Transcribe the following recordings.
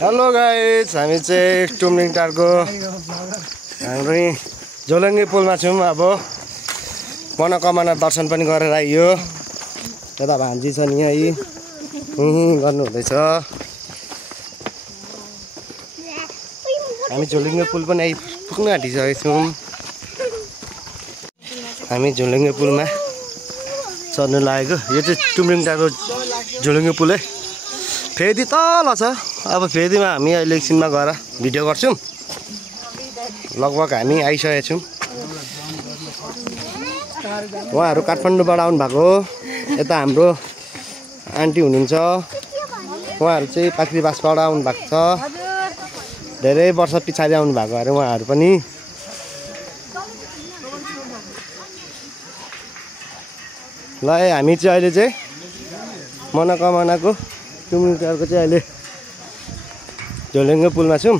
Hello guys, हामी चाहिँ टुमलिङ टारको हाम्रो झोलङ्गे पुलमा छौँ। अब मनोकामना दर्शन पनि गरेर आइयो। यता भान्जी छ नि यही गर्नु हुँदैछ। हामी झोलङ्गे पुल पनि आइपुग्न आँटिसकेका छौँ। हामी झोलङ्गे पुलमा चढ्नु लागेको। यो चाहिँ टुमलिङ टारको झोलङ्गे पुल है। फेदी तल छ। अब फेदीमा हामी अहिले एकछिनमा गएर भिडियो गर्छौँ। लगभग हामी आइसकेका छौँ। उहाँहरू काठमाडौँबाट आउनु भएको हो। यता हाम्रो आन्टी हुनुहुन्छ, उहाँहरू चाहिँ पाख्रीबासबाट आउनु भएको छ। धेरै वर्ष पछाडि आउनु भएको अरे उहाँहरू पनि। ल हामी चाहिँ अहिले चाहिँ मनोकामनाको टुमलिङ टारको चाहिँ अहिले झोलङ्गे पुलमा छौँ।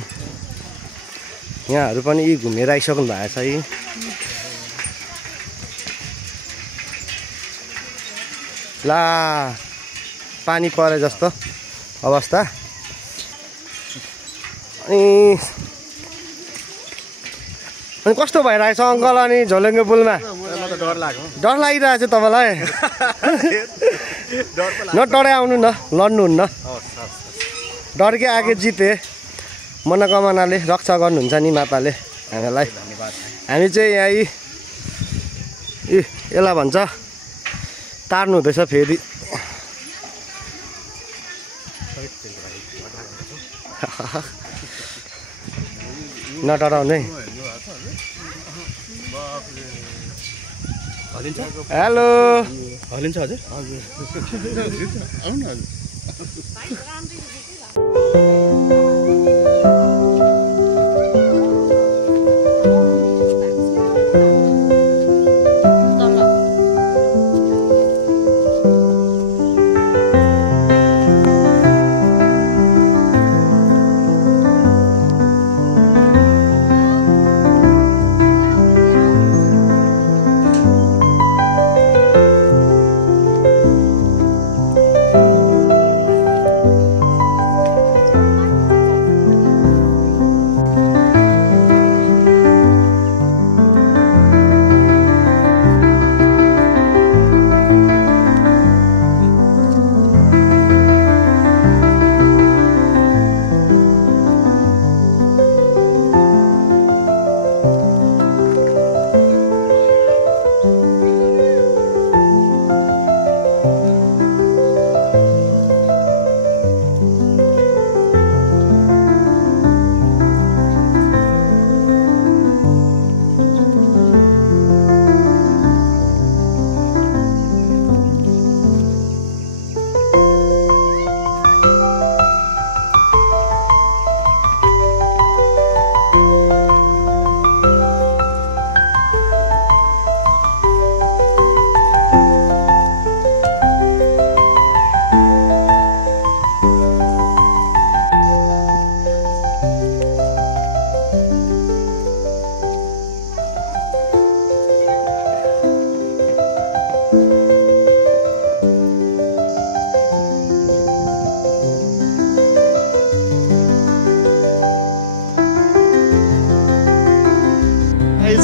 यहाँहरू पनि घुमेर आइसक्नु भएको छ। ला पानी परे जस्तो अवस्था। अनि कस्तो भइरहेछ अङ्कल अनि झोलङ्गे पुलमा? डर लागिरहेछ तपाईँलाई? नडराइ आउनु न, लड्नुहुन्न। डरकै आगे जिते मनोकामनाले रक्षा गर्नुहुन्छ नि माताले हामीलाई। हामी चाहिँ यही यसलाई भन्छ तार्नु हुँदैछ फेरि। नडराउनु है। हेलो हलिन्छ हजुर? आउनु हजुर।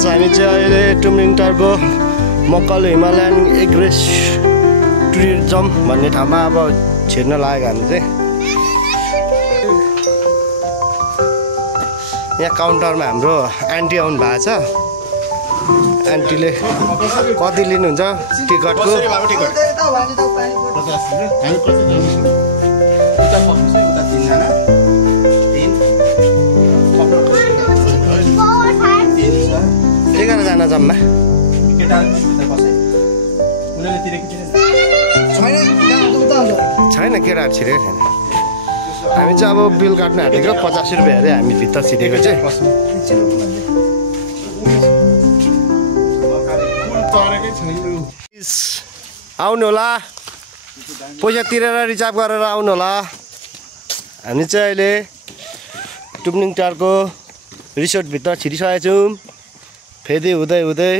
हामी चाहिँ अहिले टुमलिङ टारको मक्कल हिमालयन एग्रेस्ट टुरिज्म भन्ने ठाउँमा अब छिर्न लागेको। हामी चाहिँ यहाँ काउन्टरमा हाम्रो आन्टी आउनु भएको छ। आन्टीले कति लिनुहुन्छ टिकटको? जना जम्मा छैन, केटाहरू छिरेको छैन। हामी चाहिँ अब बिल काट्नु आँटेको 50 रुपियाँ अरे हामी भित्र छिरेको चाहिँ। आउनु होला, पैसा तिरेर रिजर्भ गरेर आउनु होला। हामी चाहिँ अहिले टुमलिङ टारको रिसोर्टभित्र छिरिसकेका छौँ। फेदी हुँदै हुँदै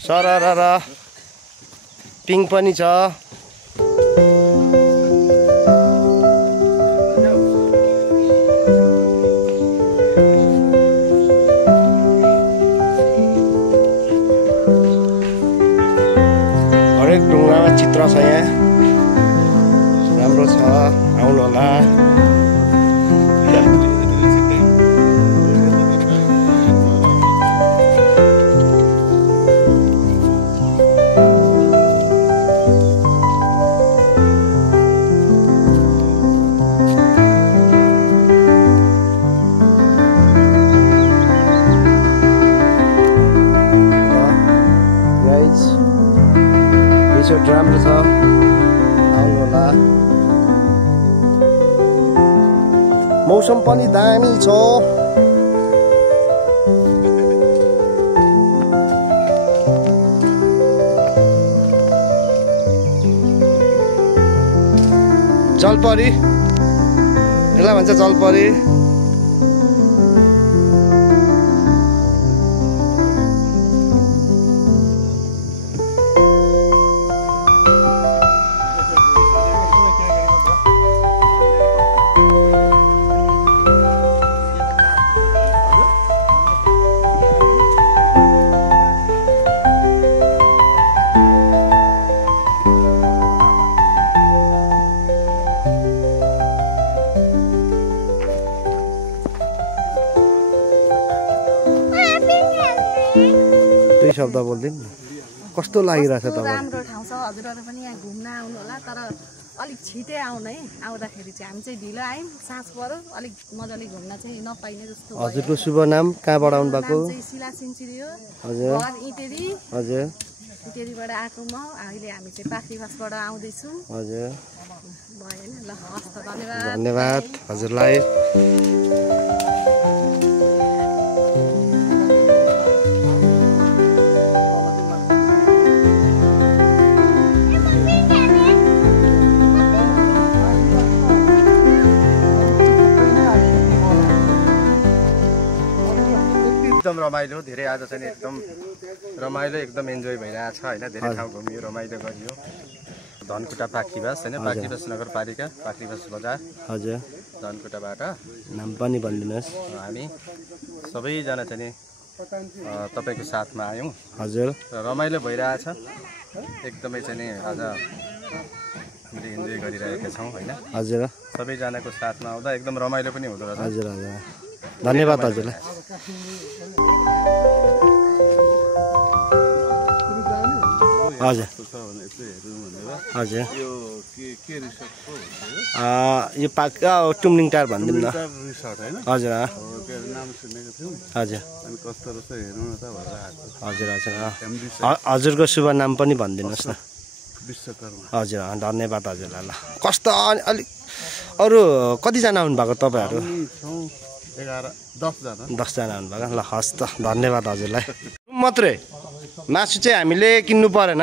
सरर पिङ पनि छ। राम्रो छ आउनु होला मौसम पनि दामी छ जलपरी यसलाई भन्छ जलपरी शब्द बोल्दिन कस्तो लागिरहेछ तपाईलाई राम्रो ठाउँ छ हजुरहरु पनि यहाँ घुम्न आउनु होला तर अलिक छिटै आउनु है आउँदाखेरि चाहिँ हामी चाहिँ ढिलो आयौं साँझ पर्यो अलिक मजाले घुम्न चाहिँ नपाइने जस्तो भयो हजुरको शुभ नाम कहाँबाट आउनु भएको चाहिँ शिला सिन्चिरी हो हजुर घर इटेरी हजुर इटेरीबाट आएको म अहिले हामी चाहिँ पाखरीबासबाट आउँदै छौं हजुर भयो हैन ल हस् त धन्यवाद धन्यवाद हजुरलाई एकदम रमाइलो धेरै आज चाहिँ एकदम रमाइलो एकदम एन्जोय भइरहेछ हैन धेरै ठाउँ घुमियो रमाइलो गरियो धनकुटा पाखरीबास हैन पाखरीबास नगरपालिका पाखरीबास बजार हजुर धनकुटाबाट नाम पनि भनिदिनुस् हामी सबैजना चाहिँ तपाईको साथमा आयौं हजुर र रमाइलो भइरहेछ एकदमै चाहिँ आज हामीले एन्जोय गरिरहेका छौं हैन हजुर सबैजनाको साथमा आउँदा एकदम रमाइलो पनि हुँदो रहेछ हजुर हजुर धन्यवाद हजुरलाई हजुर हजुर यो पाक टुमलिङ टार भनिदिनु न हजुर हजुर हजुर हजुर हजुरको शुभ नाम पनि भनिदिनुहोस् न हजुर धन्यवाद हजुरलाई ल कस्तो अलिक अरू कतिजना आउनुभएको तपाईँहरू 10 जना आउनुभएको ल हस् त धन्यवाद हजुरलाई मात्रै मासु चाहिँ हामीले किन्नु परेन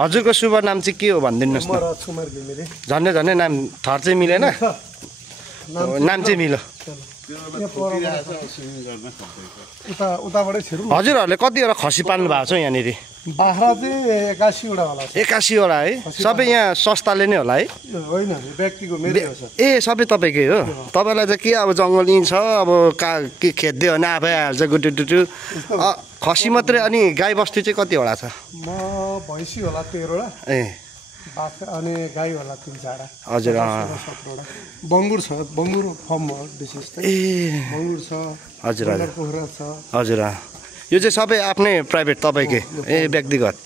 हजुरको शुभ नाम चाहिँ के हो भनिदिनुहोस् न झन्डै झन्डै नाम थर चाहिँ मिलेन नाम चाहिँ मिल्यो हजुरहरूले कतिवटा खसी पाल्नु भएको छ यहाँनिर बाख्रा चाहिँ 81वटा होला 81वटा है सबै यहाँ सस्ताले नै होला है होइन व्यक्तिको मेरै हो सर ए सबै तपाईँकै हो तपाईँलाई चाहिँ के अब जङ्गल यहीँ छ अब के खेद्यो भने आफै हाल्छ गुटु टुटु खसी मात्रै अनि गाई बस्तु चाहिँ कतिवटा छ म भैँसी होला 13वटा ए बाख्रा अनि गाई होला 3-4वटा हजुर 17वटा बङ्गुर छ बङ्गुर फर्म हो विशेष चाहिँ ए बङ्गुर छ हजुर हजुर पोखरा छ हजुर यो चाहिँ सबै आफ्नै प्राइभेट तपाईँकै ए व्यक्तिगत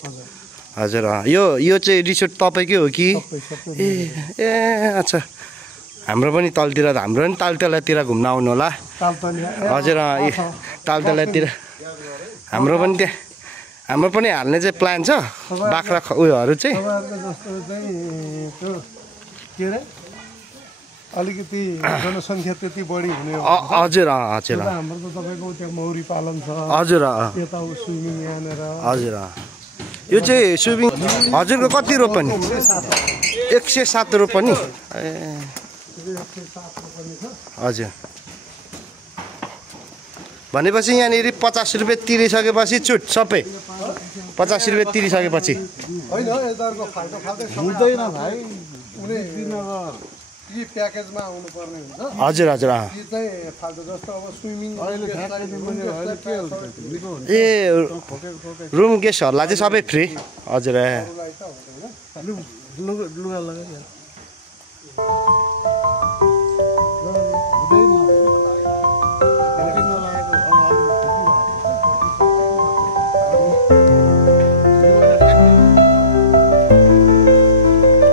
हजुर यो चाहिँ रिसोर्ट तपाईँकै हो कि ए ए अच्छा हाम्रो पनि तलतिर हाम्रो पनि तालतलातिर घुम्न आउनु होला हजुर तालतलातिर हाम्रो पनि त्यहाँ हाम्रो पनि हाल्ने चाहिँ प्लान छ बाख्रा उयोहरू चाहिँ अलिकति जनसङ्ख्या त्यति बढी हुने हजुर हजुर हाम्रो त तपाईँको त्यहाँ मौरी पालन छ हजुर यता स्विमिङ यहाँनिर हजुर यो चाहिँ स्विमिङ हजुरको कति रोपनी 107 रोपनी ए हजुर भनेपछि यहाँनिर 50 रुपियाँ तिरिसकेपछि छुट सबै 50 रुपियाँ तिरिसकेपछि होइन यताको फाल्टो खाँदै हुँदैन भाइ उनी यी प्याकेजमा आउनु पर्ने हुन्छ हजुर हजुर यी चाहिँ फाल्टो जस्तो अब स्विमिङ ए रुम गेस्टहरूलाई चाहिँ सबै फ्री हजुर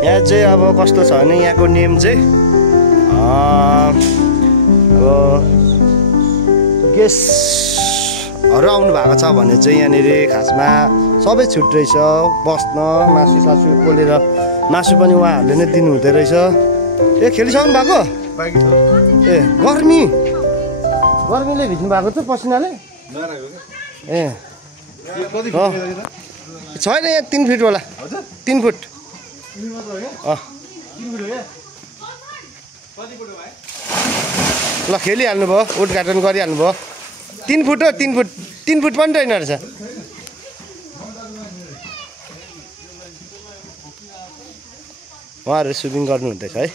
यहाँ चाहिँ अब कस्तो छ भने यहाँको नेम चाहिँ अब गेस्टहरू आउनु भएको छ भने चाहिँ यहाँनिर खासमा सबै छुट रहेछ बस्न मासु सासु पोलेर मासु पनि उहाँहरूले नै दिनु हुँदो रहेछ ए खेलिसक्नु भएको ए गर्मीले भिज्नु भएको छ पसिनाले ए छैन यहाँ 3 फिट होला 3 फुट ल खेलिहाल्नु भयो उद्घाटन गरिहाल्नु भयो 3 फुट हो 3 फुट 3 फुट पनि रहेन रहेछ उहाँहरू स्विमिङ गर्नुहुँदैछ है